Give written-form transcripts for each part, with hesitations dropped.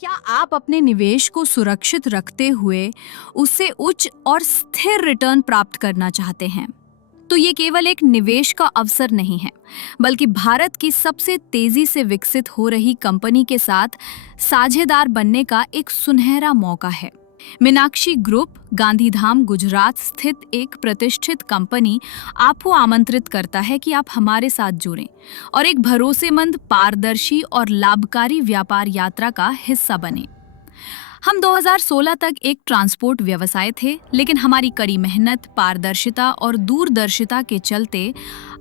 क्या आप अपने निवेश को सुरक्षित रखते हुए उससे उच्च और स्थिर रिटर्न प्राप्त करना चाहते हैं? तो ये केवल एक निवेश का अवसर नहीं है, बल्कि भारत की सबसे तेजी से विकसित हो रही कंपनी के साथ साझेदार बनने का एक सुनहरा मौका है। मीनाक्षी ग्रुप, गांधीधाम, गुजरात स्थित एक प्रतिष्ठित कंपनी आपको आमंत्रित करता है कि आप हमारे साथ जुड़ें और एक भरोसेमंद, पारदर्शी और लाभकारी व्यापार यात्रा का हिस्सा बनें। हम 2016 तक एक ट्रांसपोर्ट व्यवसाय थे, लेकिन हमारी कड़ी मेहनत, पारदर्शिता और दूरदर्शिता के चलते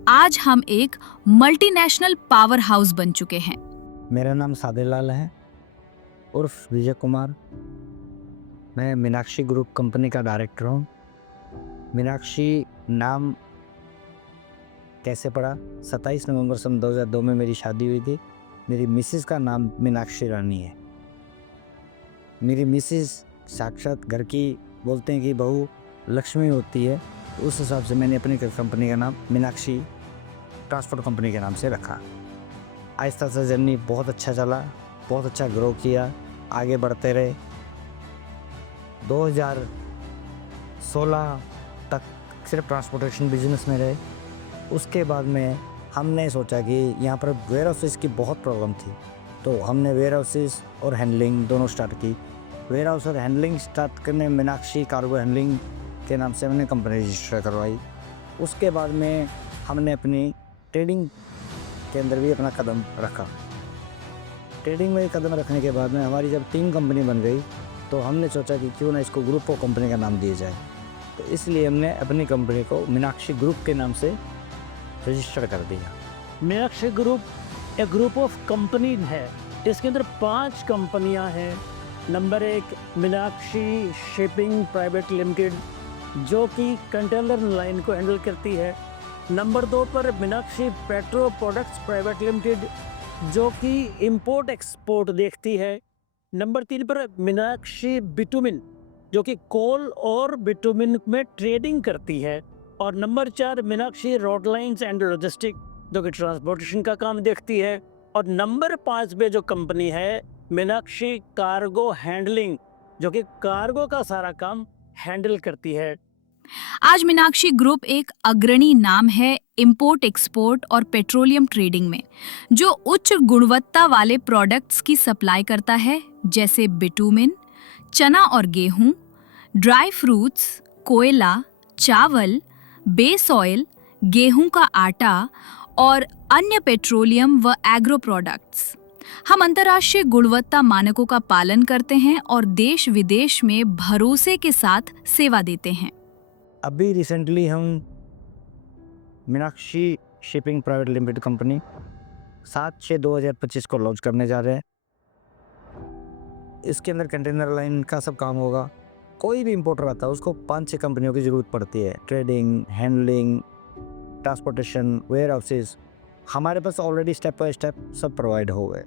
आज हम एक मल्टीनेशनल पावर हाउस बन चुके हैं। मेरा नाम सादेलाल है उर्फ विजय कुमार। मैं मीनाक्षी ग्रुप कंपनी का डायरेक्टर हूँ। मीनाक्षी नाम कैसे पड़ा? 27 नवंबर सन 2002 में मेरी शादी हुई थी। मेरी मिसेस का नाम मीनाक्षी रानी है। मेरी मिसेस साक्षात घर की बोलते हैं कि बहू लक्ष्मी होती है, तो उस हिसाब से मैंने अपनी कंपनी का नाम मीनाक्षी ट्रांसपोर्ट कंपनी के नाम से रखा। आहिस्ता आहिस्ता जर्नी बहुत अच्छा चला, बहुत अच्छा ग्रो किया, आगे बढ़ते रहे। 2016 तक सिर्फ ट्रांसपोर्टेशन बिजनेस में रहे। उसके बाद में हमने सोचा कि यहाँ पर वेयर हाउसेस की बहुत प्रॉब्लम थी, तो हमने वेयर हाउसेस और हैंडलिंग दोनों स्टार्ट की। वेयर हाउस और हैंडलिंग स्टार्ट करने मीनाक्षी कार्गो हैंडलिंग के नाम से हमने कंपनी रजिस्टर करवाई। उसके बाद में हमने अपनी ट्रेडिंग के अंदर भी अपना कदम रखा। ट्रेडिंग में कदम रखने के बाद में हमारी जब 3 कंपनी बन गई, तो हमने सोचा कि क्यों ना इसको ग्रुप ऑफ कंपनी का नाम दिया जाए। तो इसलिए हमने अपनी कंपनी को मीनाक्षी ग्रुप के नाम से रजिस्टर कर दिया। मीनाक्षी ग्रुप एक ग्रुप ऑफ कंपनी है। इसके अंदर 5 कंपनियां हैं। Number 1 Meenakshi shipping private limited, जो कि कंटेनर लाइन को हैंडल करती है। नंबर 2 पर Meenakshi petro products private limited, जो कि इंपोर्ट एक्सपोर्ट देखती है। नंबर 3 पर मीनाक्षी बिटुमिन, जो कि कोल और बिटुमिन में ट्रेडिंग करती है। और number 4 Meenakshi road lines and logistic, जो कि ट्रांसपोर्टेशन का काम देखती है। और नंबर 5 पे जो कंपनी है मीनाक्षी कार्गो हैंडलिंग, जो कि कार्गो का सारा काम हैंडल करती है। आज मीनाक्षी ग्रुप एक अग्रणी नाम है इंपोर्ट एक्सपोर्ट और पेट्रोलियम ट्रेडिंग में, जो उच्च गुणवत्ता वाले प्रोडक्ट्स की सप्लाई करता है, जैसे बिटुमिन, चना और गेहूं, ड्राई फ्रूट्स, कोयला, चावल, बेस ऑयल, गेहूं का आटा और अन्य पेट्रोलियम व एग्रो प्रोडक्ट्स। हम अंतर्राष्ट्रीय गुणवत्ता मानकों का पालन करते हैं और देश विदेश में भरोसे के साथ सेवा देते हैं। अभी रिसेंटली हम Meenakshi shipping private limited company 7/6/2025 को लॉन्च करने जा रहे हैं। इसके अंदर कंटेनर लाइन का सब काम होगा। कोई भी इंपोर्टर आता है उसको 5-6 कंपनियों की ज़रूरत पड़ती है। Trading, handling, transportation, warehouses, हमारे पास ऑलरेडी स्टेप बाय स्टेप सब प्रोवाइड हो गए।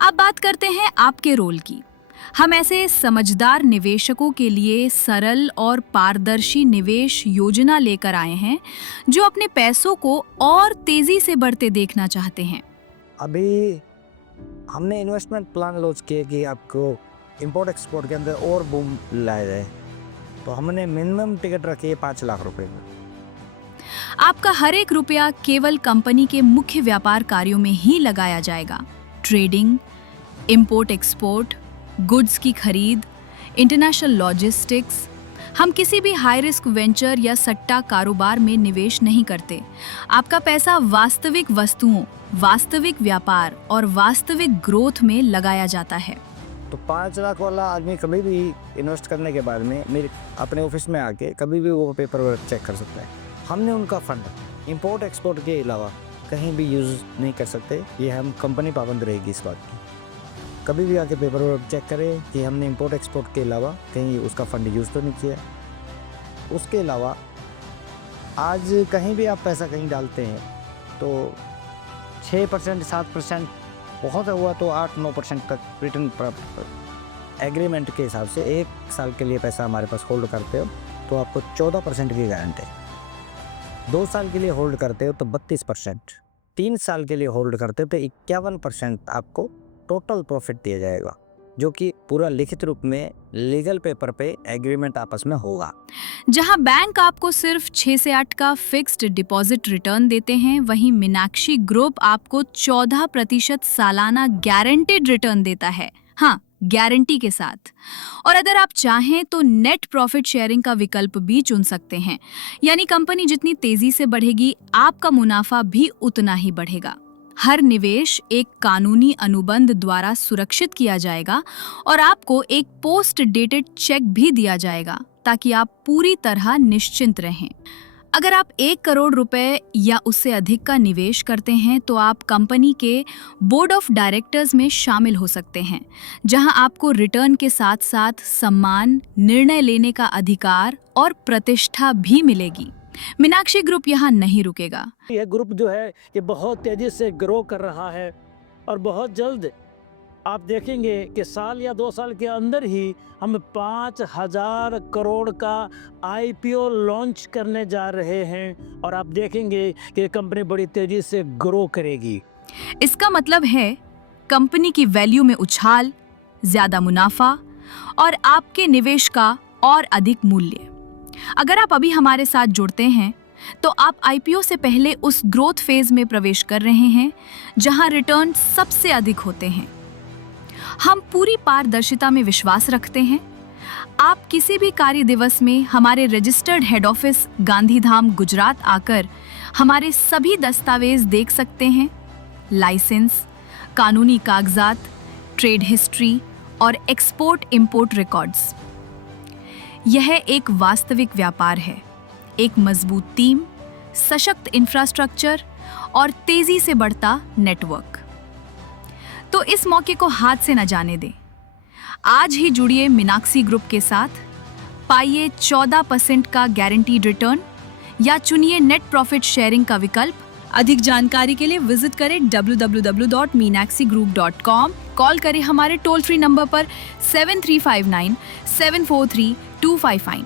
अब बात करते हैं आपके रोल की। हम ऐसे समझदार निवेशकों के लिए सरल और पारदर्शी निवेश योजना लेकर आए हैं, जो अपने पैसों को और तेजी से बढ़ते देखना चाहते हैं। अभी हमने इन्वेस्टमेंट प्लान लॉन्च किया कि आपको इंपोर्ट एक्सपोर्ट के अंदर और बूम लाया जाए। तो हमने मिनिमम टिकट रखी है 5 लाख रुपए में। आपका हर एक रुपया केवल कंपनी के मुख्य व्यापार कार्यों में ही लगाया जाएगा। ट्रेडिंग, इंपोर्ट एक्सपोर्ट, गुड्स की खरीद, इंटरनेशनल लॉजिस्टिक्स। हम किसी भी हाई रिस्क वेंचर या सट्टा कारोबार में निवेश नहीं करते। आपका पैसा वास्तविक वस्तुओं, वास्तविक व्यापार और वास्तविक ग्रोथ में लगाया जाता है। तो 5 लाख वाला आदमी कभी भी इन्वेस्ट करने के बाद में मेरे अपने ऑफिस में आके कभी भी वो पेपर वर्क चेक कर सकता है। हमने उनका फंड इंपोर्ट एक्सपोर्ट के अलावा कहीं भी यूज़ नहीं कर सकते। ये हम कंपनी पाबंद रहेगी इस बात की। कभी भी आके पेपर वर्क चेक करें कि हमने इंपोर्ट एक्सपोर्ट के अलावा कहीं उसका फंड यूज़ तो नहीं किया। उसके अलावा आज कहीं भी आप पैसा कहीं डालते हैं तो 6%, 7%, बहुत हुआ तो 8-9% तक रिटर्न प्राप्त। एग्रीमेंट के हिसाब से 1 साल के लिए पैसा हमारे पास होल्ड करते हो तो आपको 14% की गारंटी है। 2 साल के लिए होल्ड करते हो तो 32%, 3 साल के लिए होल्ड करते हो तो 51% आपको टोटल प्रॉफिट दिया जाएगा। जो कि पूरा लिखित रूप में लीगल पेपर पे एग्रीमेंट आपस में होगा। जहां बैंक आपको सिर्फ 6 से 8 का फिक्स्ड डिपॉजिट रिटर्न देते हैं, वहीं मीनाक्षी ग्रुप आपको 14% सालाना गारंटेड रिटर्न देता है। हाँ, गारंटी के साथ। और अगर आप चाहें तो नेट प्रॉफिट शेयरिंग का विकल्प भी चुन सकते हैं, यानी कंपनी जितनी तेजी से बढ़ेगी, आपका मुनाफा भी उतना ही बढ़ेगा। हर निवेश एक कानूनी अनुबंध द्वारा सुरक्षित किया जाएगा और आपको एक पोस्ट डेटेड चेक भी दिया जाएगा ताकि आप पूरी तरह निश्चिंत रहें। अगर आप 1 करोड़ रुपए या उससे अधिक का निवेश करते हैं तो आप कंपनी के बोर्ड ऑफ डायरेक्टर्स में शामिल हो सकते हैं, जहां आपको रिटर्न के साथ साथ सम्मान, निर्णय लेने का अधिकार और प्रतिष्ठा भी मिलेगी। मीनाक्षी ग्रुप यहाँ नहीं रुकेगा। यह ग्रुप जो है ये बहुत तेज़ी से ग्रो कर रहा है और बहुत जल्द आप देखेंगे कि साल या 2 साल के अंदर ही हम 5,000 करोड़ का IPO लॉन्च करने जा रहे हैं और आप देखेंगे कि कंपनी बड़ी तेज़ी से ग्रो करेगी। इसका मतलब है कंपनी की वैल्यू में उछाल, ज्यादा मुनाफा और आपके निवेश का और अधिक मूल्य। अगर आप अभी हमारे साथ जुड़ते हैं तो आप IPO से पहले उस ग्रोथ फेज में प्रवेश कर रहे हैं जहां रिटर्न सबसे अधिक होते हैं। हम पूरी पारदर्शिता में विश्वास रखते हैं। आप किसी भी कार्य दिवस में हमारे registered head office Gandhidham Gujarat आकर हमारे सभी दस्तावेज देख सकते हैं। लाइसेंस, कानूनी कागजात, ट्रेड हिस्ट्री और एक्सपोर्ट इंपोर्ट रिकॉर्ड्स। यह एक वास्तविक व्यापार है, एक मजबूत टीम, सशक्त इंफ्रास्ट्रक्चर और तेजी से बढ़ता नेटवर्क। तो इस मौके को हाथ से न जाने दें। आज ही जुड़िए मीनाक्षी ग्रुप के साथ, पाइए 14% का गारंटीड रिटर्न या चुनिए नेट प्रॉफिट शेयरिंग का विकल्प। अधिक जानकारी के लिए विजिट करें www.meenaxigroup.com। कॉल करें हमारे टोल फ्री नंबर पर 7359 743 255।